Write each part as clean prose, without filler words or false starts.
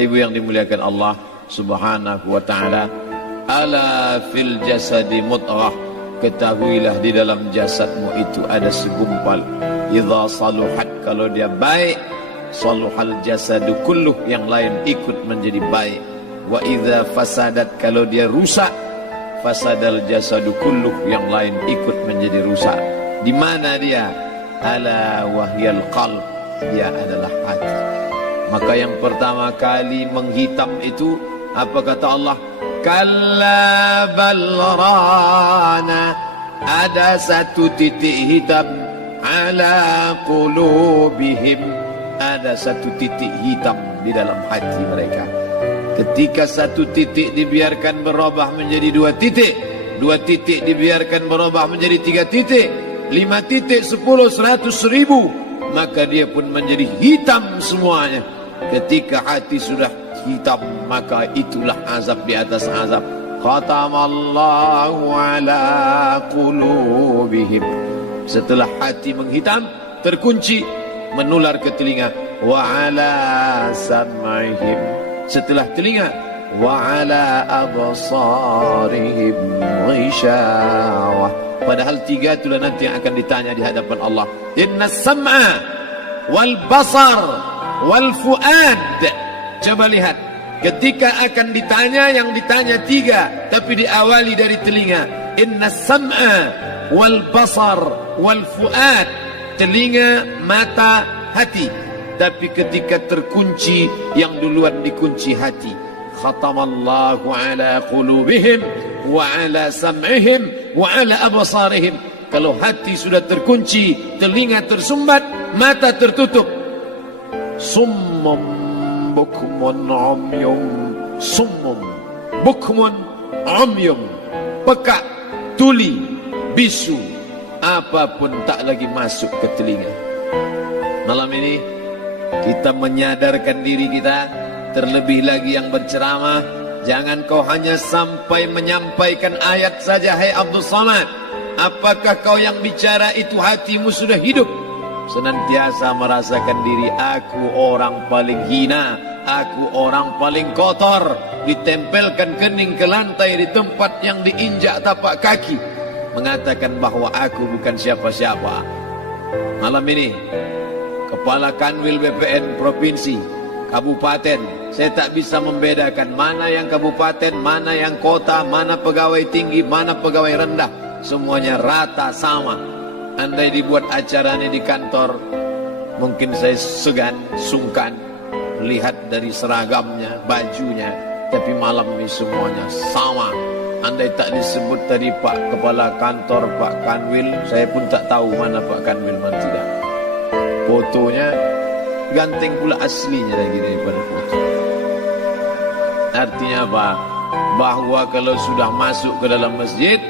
Ibu yang dimuliakan Allah Subhanahu wa ta'ala, ala fil jasadi mudghah, ketahuilah di dalam jasadmu itu ada segumpal. Idza saluhat, kalau dia baik, saluhal jasadu kulluh, yang lain ikut menjadi baik. Wa idza fasadat, kalau dia rusak, fasadal jasadu kulluh, yang lain ikut menjadi rusak. Di mana dia? Ala wahyal qalb, dia adalah hati. Maka yang pertama kali menghitam itu apa kata Allah? Kalla balrana, ada satu titik hitam. Ala qulubihim, ada satu titik hitam di dalam hati mereka. Ketika satu titik dibiarkan berubah menjadi dua titik, dua titik dibiarkan berubah menjadi tiga titik, 5 titik, 10, 100, 1000, maka dia pun menjadi hitam semuanya. Ketika hati sudah hitam, maka itulah azab di atas azab. Khatamallahu ala qulubihim. Setelah hati menghitam, terkunci, menular ke telinga. Wa ala sam'ihim. Setelah telinga, wa ala absarihim ghishawah. Padahal 3 itulah nanti yang akan ditanya di hadapan Allah. Inna sam'a wal basar wal fuad. Coba lihat, ketika akan ditanya, yang ditanya 3, tapi diawali dari telinga. Inna sam'a wal basar wal fuad, telinga, mata, hati. Tapi ketika terkunci, yang duluan dikunci hati. Khatamallahu ala qulubihim wa ala sam'ihim wa ala absarihim. Kalau hati sudah terkunci, telinga tersumbat, mata tertutup. Summum bukmun umyum. Summum bukmun umyum, peka, tuli, bisu, apapun tak lagi masuk ke telinga. Malam ini kita menyadarkan diri kita, terlebih lagi yang berceramah, jangan kau hanya sampai menyampaikan ayat saja. Hai Abdul Samad, apakah kau yang bicara itu hatimu sudah hidup? Senantiasa merasakan diri, aku orang paling hina, aku orang paling kotor, ditempelkan kening ke lantai di tempat yang diinjak tapak kaki, mengatakan bahwa aku bukan siapa-siapa. Malam ini Kepala Kanwil BPN Provinsi, Kabupaten, saya tak bisa membedakan mana yang kabupaten, mana yang kota, mana pegawai tinggi, mana pegawai rendah. Semuanya rata sama. Andai dibuat acaranya di kantor, mungkin saya segan, sungkan melihat dari seragamnya, bajunya. Tapi malam ini semuanya sama. Andai tak disebut tadi Pak Kepala Kantor, Pak Kanwil, saya pun tak tahu mana Pak Kanwil, mana tidak. Fotonya ganteng pula aslinya lagi daripada foto. Artinya apa? Bahwa kalau sudah masuk ke dalam masjid,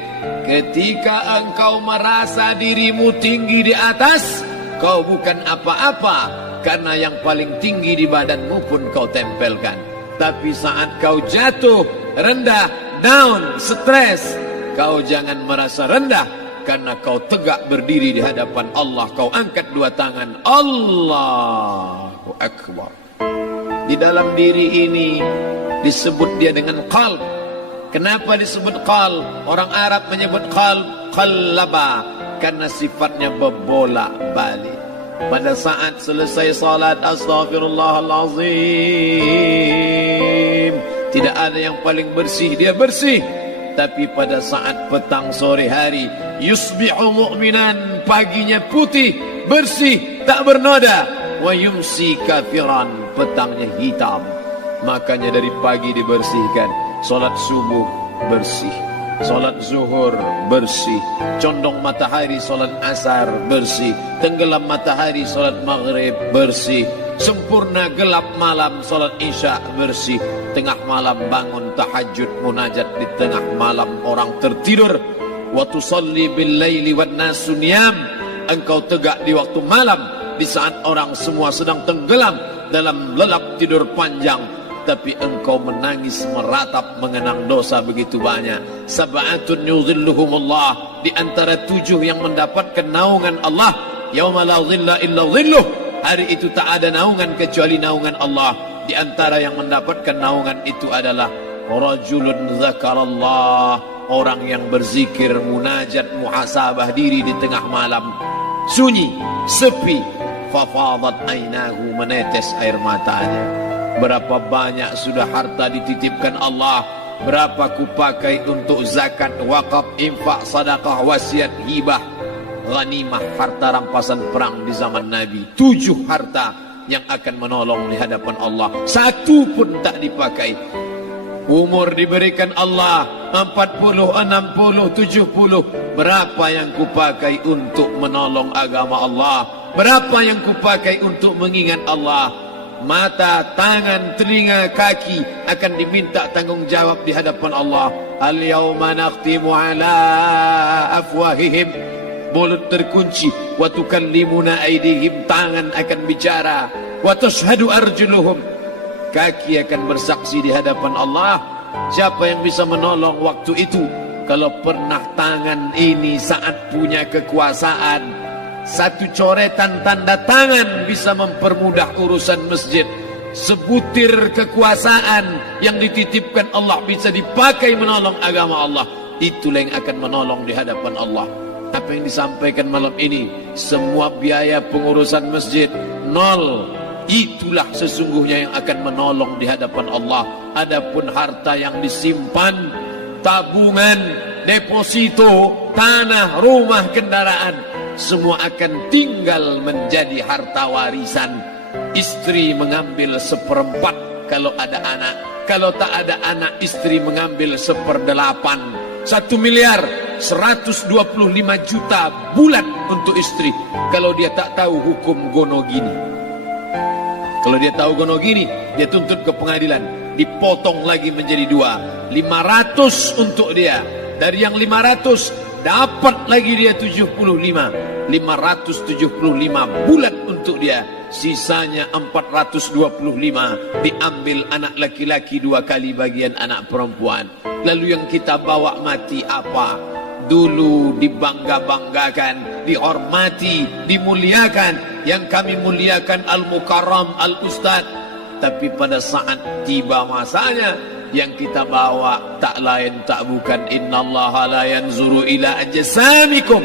ketika engkau merasa dirimu tinggi di atas, kau bukan apa-apa, karena yang paling tinggi di badanmu pun kau tempelkan. Tapi saat kau jatuh, rendah, down, stres, kau jangan merasa rendah, karena kau tegak berdiri di hadapan Allah. Kau angkat 2 tangan, Allahu Akbar. Di dalam diri ini disebut dia dengan qalb. Kenapa disebut qalb? Orang Arab menyebut qalb qallaba, karena sifatnya berbolak-balik. Pada saat selesai salat, astaghfirullahalazim, tidak ada yang paling bersih, dia bersih. Tapi pada saat petang sore hari, yusbihu mu'minan, paginya putih, bersih, tak bernoda. Wa yumsi kafiran, petangnya hitam. Makanya dari pagi dibersihkan. Solat subuh bersih, solat zuhur bersih, condong matahari solat asar bersih, tenggelam matahari solat maghrib bersih, sempurna gelap malam solat isya bersih, tengah malam bangun tahajud munajat di tengah malam orang tertidur. Wa tusalli bil laili wan nasu niyam, engkau tegak di waktu malam di saat orang semua sedang tenggelam dalam lelap tidur panjang, tapi engkau menangis meratap mengenang dosa begitu banyak. Sab'atun yudhilluhumullah, di antara 7 yang mendapatkan naungan Allah. Yauma la dhilla illa dhilluh, hari itu tak ada naungan kecuali naungan Allah. Di antara yang mendapatkan naungan itu adalah rajulun zakarallah, orang yang berzikir, munajat, muhasabah diri di tengah malam, sunyi, sepi, fafadat ainahu, menetes air matanya. Berapa banyak sudah harta dititipkan Allah, berapa kupakai untuk zakat, wakaf, infak, sedekah, wasiat, hibah, ghanimah, harta rampasan perang di zaman Nabi. 7 harta yang akan menolong di hadapan Allah, 1 pun tak dipakai. Umur diberikan Allah 40, 60, 70. Berapa yang kupakai untuk menolong agama Allah? Berapa yang kupakai untuk mengingat Allah? Mata, tangan, telinga, kaki akan diminta tanggung jawab di hadapan Allah. Al-yawma nakhtimu ala afwahihim, mulut terkunci, wa tukallimuna aydihim, tangan akan bicara, wa tashhadu arjuluhum, kaki akan bersaksi di hadapan Allah. Siapa yang bisa menolong waktu itu? Kalau pernah tangan ini saat punya kekuasaan, 1 coretan tanda tangan bisa mempermudah urusan masjid. Sebutir kekuasaan yang dititipkan Allah bisa dipakai menolong agama Allah. Itulah yang akan menolong di hadapan Allah. Apa yang disampaikan malam ini, semua biaya pengurusan masjid 0. Itulah sesungguhnya yang akan menolong di hadapan Allah. Adapun harta yang disimpan, tabungan, deposito, tanah, rumah, kendaraan, semua akan tinggal menjadi harta warisan. Istri mengambil 1/4 kalau ada anak. Kalau tak ada anak, istri mengambil 1/8. 1 miliar 125 juta bulan untuk istri. Kalau dia tak tahu hukum gono gini. Kalau dia tahu gono gini, dia tuntut ke pengadilan, dipotong lagi menjadi 2. 500 untuk dia. Dari yang 500 dapat lagi dia 75. 575 bulan untuk dia. Sisanya 425 diambil anak laki-laki 2 kali bagian anak perempuan. Lalu yang kita bawa mati apa? Dulu dibangga-banggakan, dihormati, dimuliakan. Yang kami muliakan Al-Mukarram, Al-Ustadz. Tapi pada saat tiba masanya, yang kita bawa tak lain tak bukan innallaha la yanzuru ila ajsamikum.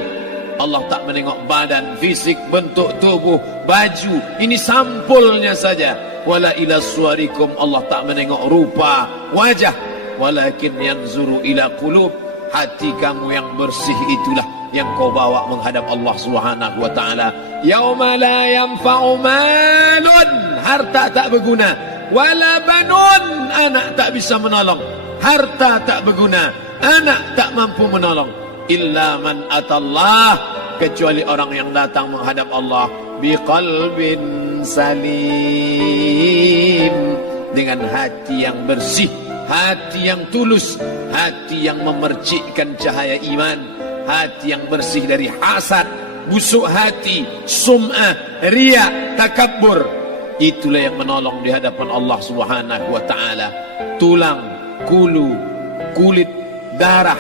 Allah tak menengok badan, fisik, bentuk tubuh, baju. Ini sampulnya saja. Wala ila suwarikum, Allah tak menengok rupa, wajah. Walakin yanzuru ila qulub, hati kamu yang bersih itulah yang kau bawa menghadap Allah Subhanahu wa taala. Yauma la yanfa'u malun, harta tak berguna, wala banun, anak tak bisa menolong. Harta tak berguna, anak tak mampu menolong. Illa man atallah, kecuali orang yang datang menghadap Allah biqalbin salim, dengan hati yang bersih, hati yang tulus, hati yang memercikkan cahaya iman, hati yang bersih dari hasad, busuk hati, sum'ah, riya, takabbur. Itulah yang menolong di hadapan Allah Subhanahu wa taala. Tulang, kulu, kulit, darah,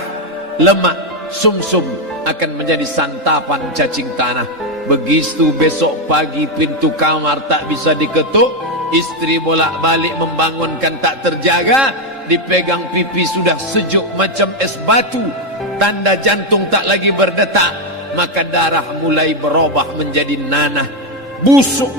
lemak, sumsum akan menjadi santapan cacing tanah. Begitu besok pagi pintu kamar tak bisa diketuk, istri bolak-balik membangunkan tak terjaga, dipegang pipi sudah sejuk macam es batu, tanda jantung tak lagi berdetak, maka darah mulai berubah menjadi nanah, busuk.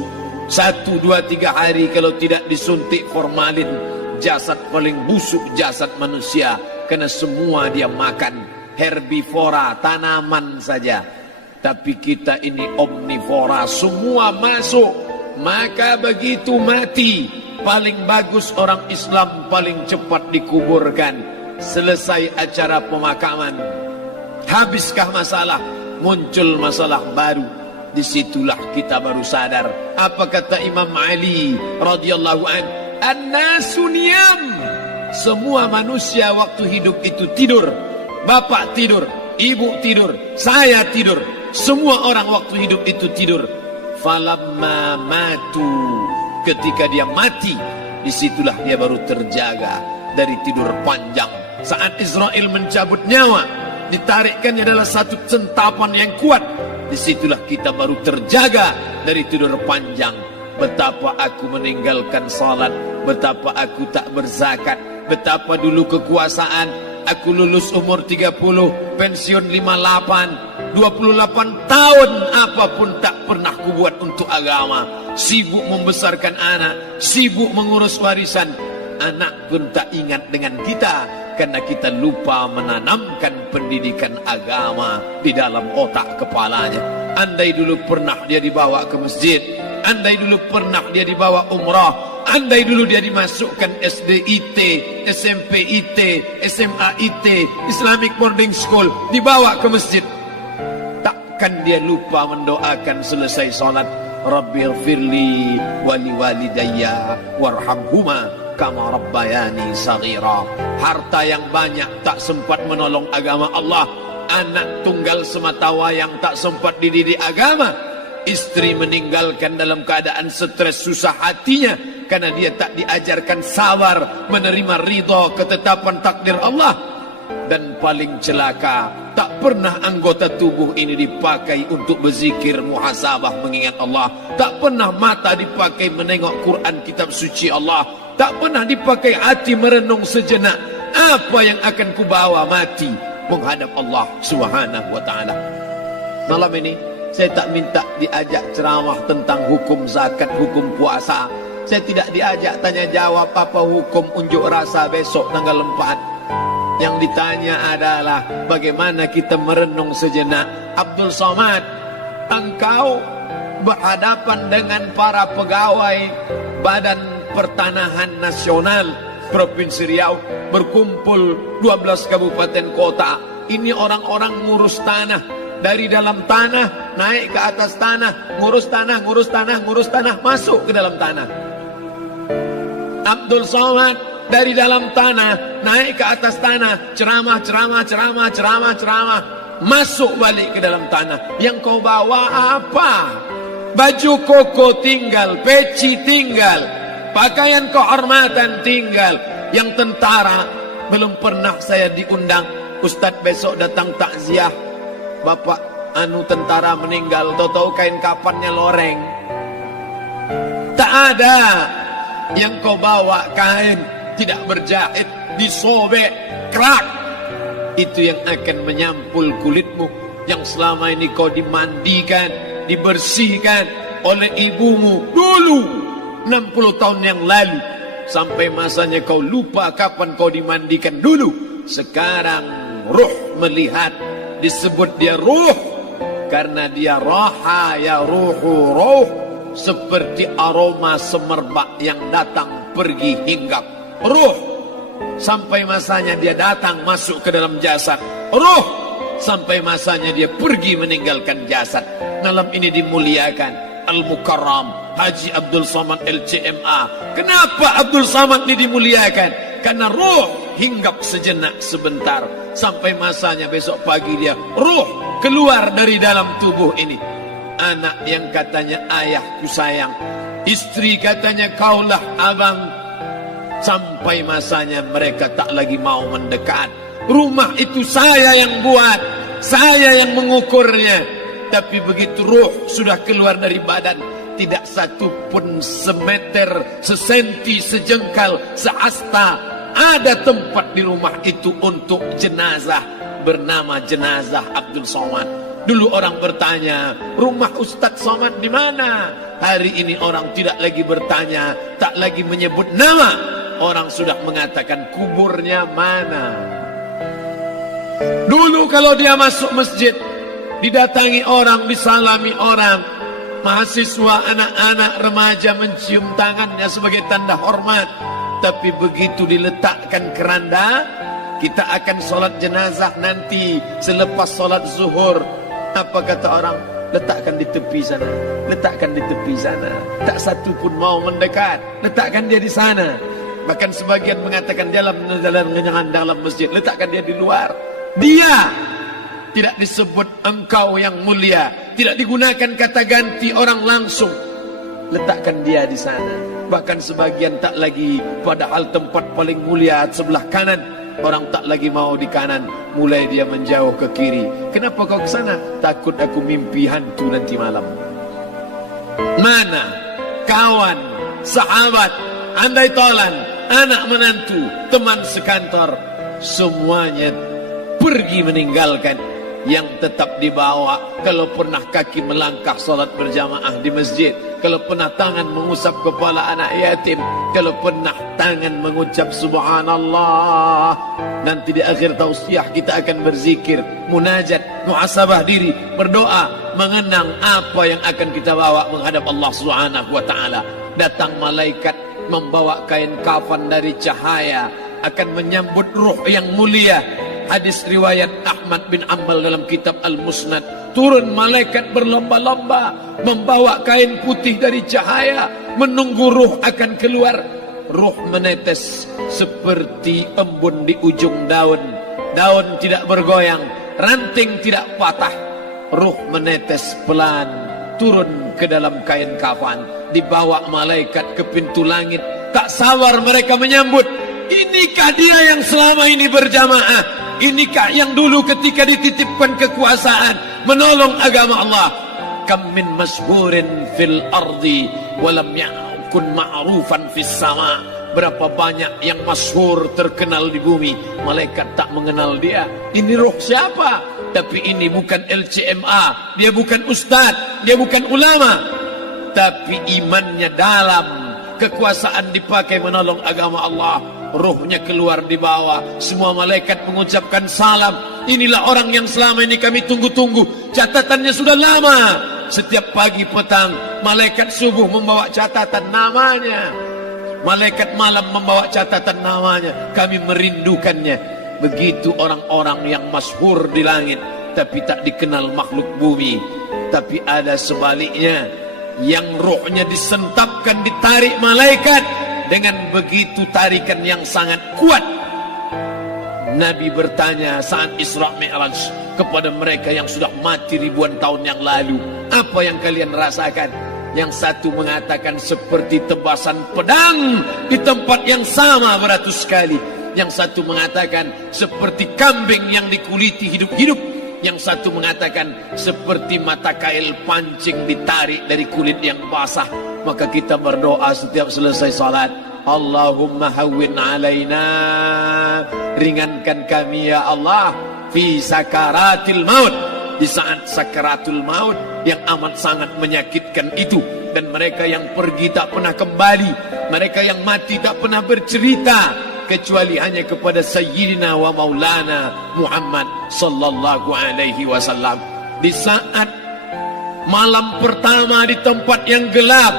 1, 2, 3 hari kalau tidak disuntik formalin, jasad paling busuk jasad manusia, karena semua dia makan herbivora, tanaman saja. Tapi kita ini omnivora, semua masuk. Maka begitu mati, paling bagus orang Islam paling cepat dikuburkan. Selesai acara pemakaman, habiskah masalah, muncul masalah baru. Disitulah kita baru sadar. Apa kata Imam Ali radhiyallahu an? An-nasu niyam. Semua manusia waktu hidup itu tidur. Bapak tidur, ibu tidur, saya tidur. Semua orang waktu hidup itu tidur. Falamma matu, ketika dia mati, disitulah dia baru terjaga dari tidur panjang. Saat Israel mencabut nyawa, ditarikkannya adalah satu centapan yang kuat. Disitulah kita baru terjaga dari tidur panjang. Betapa aku meninggalkan salat, betapa aku tak berzakat, betapa dulu kekuasaan, aku lulus umur 30, pensiun 58, 28 tahun apapun tak pernah kubuat untuk agama. Sibuk membesarkan anak, sibuk mengurus warisan. Anak pun tak ingat dengan kita karena kita lupa menanamkan pendidikan agama di dalam otak kepalanya. Andai dulu pernah dia dibawa ke masjid, andai dulu pernah dia dibawa umrah, andai dulu dia dimasukkan SD IT, SMP IT, SMA IT, Islamic Boarding School, dibawa ke masjid, takkan dia lupa mendoakan selesai salat, Rabbighfirli wali walidayya warhamhuma kama rabbayani saghira. Harta yang banyak tak sempat menolong agama Allah. Anak tunggal semata wayang tak sempat dididik agama. Istri meninggalkan dalam keadaan stres susah hatinya karena dia tak diajarkan sabar menerima ridha ketetapan takdir Allah. Dan paling celaka, tak pernah anggota tubuh ini dipakai untuk berzikir, muhasabah, mengingat Allah. Tak pernah mata dipakai menengok Quran, kitab suci Allah. Tak pernah dipakai hati merenung sejenak apa yang akan kubawa mati menghadap Allah Subhanahu wa ta'ala. Malam ini saya tak minta diajak ceramah tentang hukum zakat, hukum puasa. Saya tidak diajak tanya jawab apa hukum unjuk rasa besok tanggal 4. Yang ditanya adalah bagaimana kita merenung sejenak. Abdul Somad, engkau berhadapan dengan para pegawai Badan Pertanahan Nasional Provinsi Riau, berkumpul 12 kabupaten kota. Ini orang-orang ngurus tanah, dari dalam tanah naik ke atas tanah, ngurus tanah, ngurus tanah, ngurus tanah, masuk ke dalam tanah. Abdul Somad dari dalam tanah naik ke atas tanah, ceramah, ceramah, ceramah, ceramah, ceramah, masuk balik ke dalam tanah. Yang kau bawa apa? Baju koko tinggal, peci tinggal, pakaian kehormatan tinggal. Yang tentara belum pernah saya diundang. Ustadz besok datang takziah, bapak anu tentara meninggal, tahu-tahu kain kapannya loreng. Tak ada. Yang kau bawa kain tidak berjahit, disobek, kerak. Itu yang akan menyampul kulitmu yang selama ini kau dimandikan, dibersihkan oleh ibumu dulu 60 tahun yang lalu. Sampai masanya kau lupa kapan kau dimandikan dulu. Sekarang ruh melihat, disebut dia ruh karena dia roha ya ruhu ruh, seperti aroma semerbak yang datang pergi hinggap. Ruh sampai masanya dia datang masuk ke dalam jasad. Ruh sampai masanya dia pergi meninggalkan jasad. Malam ini dimuliakan Al-Mukarram Haji Abdul Somad LCMA. Kenapa Abdul Somad ini dimuliakan? Karena ruh hinggap sejenak sebentar, sampai masanya besok pagi dia ruh keluar dari dalam tubuh ini. Anak yang katanya ayahku sayang, istri katanya kaulah abang, sampai masanya mereka tak lagi mau mendekat. Rumah itu saya yang buat, saya yang mengukurnya. Tapi begitu ruh sudah keluar dari badan, tidak satu pun semeter, sesenti, sejengkal, seasta ada tempat di rumah itu untuk jenazah bernama jenazah Abdul Somad. Dulu orang bertanya, rumah Ustadz Somad di mana? Hari ini orang tidak lagi bertanya, tak lagi menyebut nama. Orang sudah mengatakan kuburnya mana. Dulu kalau dia masuk masjid, didatangi orang, disalami orang, mahasiswa, anak-anak, remaja mencium tangannya sebagai tanda hormat. Tapi begitu diletakkan keranda, kita akan sholat jenazah nanti selepas sholat zuhur. Apa kata orang? Letakkan di tepi sana, letakkan di tepi sana. Tak satu pun mau mendekat, letakkan dia di sana. Bahkan sebagian mengatakan dalam masjid, letakkan dia di luar. Dia tidak disebut engkau yang mulia, tidak digunakan kata ganti orang langsung. Letakkan dia di sana. Bahkan sebagian tak lagi, padahal tempat paling mulia sebelah kanan, orang tak lagi mau di kanan, mulai dia menjauh ke kiri. Kenapa kau ke sana? Takut aku mimpi hantu nanti malam. Mana kawan, sahabat andai tolan, anak menantu, teman sekantor, semuanya pergi meninggalkan. Yang tetap dibawa, kalau pernah kaki melangkah salat berjamaah di masjid, kalau pernah tangan mengusap kepala anak yatim, kalau pernah tangan mengucap subhanallah. Nanti di akhir tausiah kita akan berzikir, munajat, muhasabah diri, berdoa, mengenang apa yang akan kita bawa menghadap Allah Subhanahu wa taala. Datang malaikat membawa kain kafan dari cahaya, akan menyambut ruh yang mulia. Hadis riwayat Ahmad bin Ambal dalam kitab Al-Musnad. Turun malaikat berlomba-lomba membawa kain putih dari cahaya, menunggu ruh akan keluar. Ruh menetes seperti embun di ujung daun. Daun tidak bergoyang, ranting tidak patah. Ruh menetes pelan, turun ke dalam kain kafan, dibawa malaikat ke pintu langit. Tak sabar mereka menyambut. Inikah dia yang selama ini berjamaah? Inikah yang dulu ketika dititipkan kekuasaan menolong agama Allah? Kam min masyhurin fil ardi walam yakun ma'rufan fis sama. Berapa banyak yang masyhur terkenal di bumi, malaikat tak mengenal dia. Ini roh siapa? Tapi ini bukan LCMA, dia bukan ustaz, dia bukan ulama, tapi imannya dalam. Kekuasaan dipakai menolong agama Allah. Ruhnya keluar di bawah. Semua malaikat mengucapkan salam. Inilah orang yang selama ini kami tunggu-tunggu. Catatannya sudah lama. Setiap pagi petang malaikat subuh membawa catatan namanya, malaikat malam membawa catatan namanya. Kami merindukannya. Begitu orang-orang yang masyhur di langit tapi tak dikenal makhluk bumi. Tapi ada sebaliknya, yang rohnya disentapkan, ditarik malaikat dengan begitu tarikan yang sangat kuat. Nabi bertanya saat Isra Mi'raj kepada mereka yang sudah mati ribuan tahun yang lalu, apa yang kalian rasakan? Yang satu mengatakan seperti tebasan pedang di tempat yang sama beratus kali. Yang satu mengatakan seperti kambing yang dikuliti hidup-hidup. Yang satu mengatakan seperti mata kail pancing ditarik dari kulit yang basah. Maka kita berdoa setiap selesai salat, Allahumma hawwin alaina, ringankan kami ya Allah, fi sakaratil maut, di saat sakaratul maut yang amat sangat menyakitkan itu. Dan mereka yang pergi tak pernah kembali, mereka yang mati tak pernah bercerita kecuali hanya kepada Sayyidina wa Maulana Muhammad sallallahu alaihi wasallam. Di saat malam pertama di tempat yang gelap,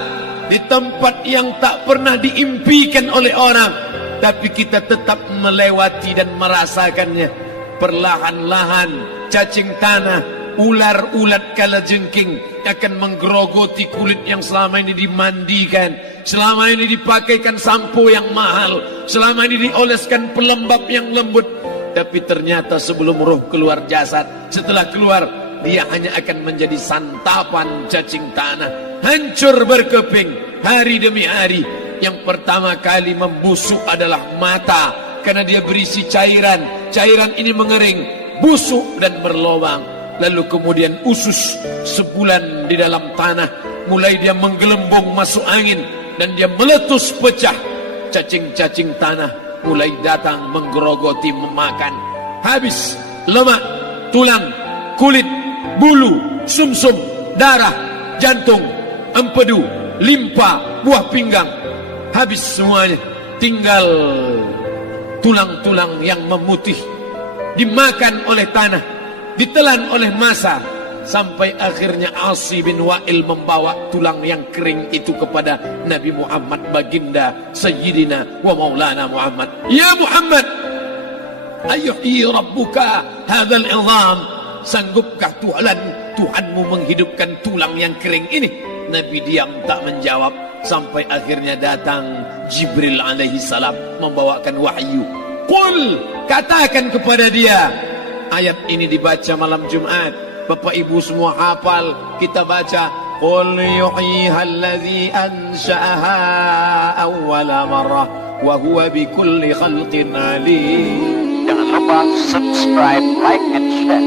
di tempat yang tak pernah diimpikan oleh orang, tapi kita tetap melewati dan merasakannya. Perlahan-lahan cacing tanah, ular-ulat kalajengking akan menggerogoti kulit yang selama ini dimandikan, selama ini dipakaikan sampo yang mahal, selama ini dioleskan pelembab yang lembut. Tapi ternyata sebelum roh keluar jasad, setelah keluar, dia hanya akan menjadi santapan cacing tanah, hancur berkeping hari demi hari. Yang pertama kali membusuk adalah mata, karena dia berisi cairan. Cairan ini mengering, busuk dan berlobang. Lalu kemudian usus sebulan di dalam tanah, mulai dia menggelembung masuk angin dan dia meletus pecah. Cacing-cacing tanah mulai datang menggerogoti, memakan. Habis lemak, tulang, kulit, bulu, sumsum, darah, jantung, empedu, limpa, buah pinggang. Habis semuanya, tinggal tulang-tulang yang memutih, dimakan oleh tanah, ditelan oleh massa, sampai akhirnya Asi bin Wa'il membawa tulang yang kering itu kepada Nabi Muhammad, baginda Sayyidina wa Maulana Muhammad. Ya Muhammad, ayuhyi rabbuka hadzal izam, sanggupkah Tuhanmu menghidupkan tulang yang kering ini? Nabi diam tak menjawab, sampai akhirnya datang Jibril alaihi salam membawakan wahyu. Qul, katakan kepada dia. Ayat ini dibaca malam Jumat. Bapak Ibu semua hafal, kita baca. Qul yuhyiha alladhi ansha'aha awwala marrah wa huwa bikulli khalqin alim. Jangan lupa subscribe, like, and share.